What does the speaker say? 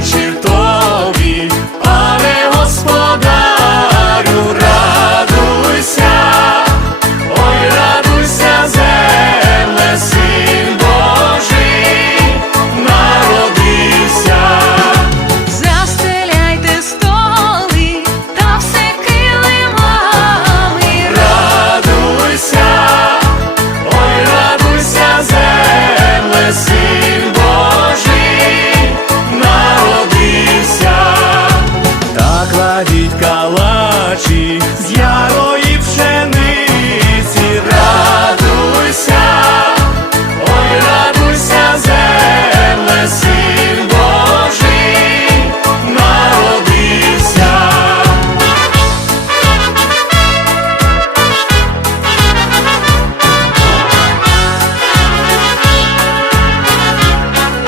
Чертов Плачі з.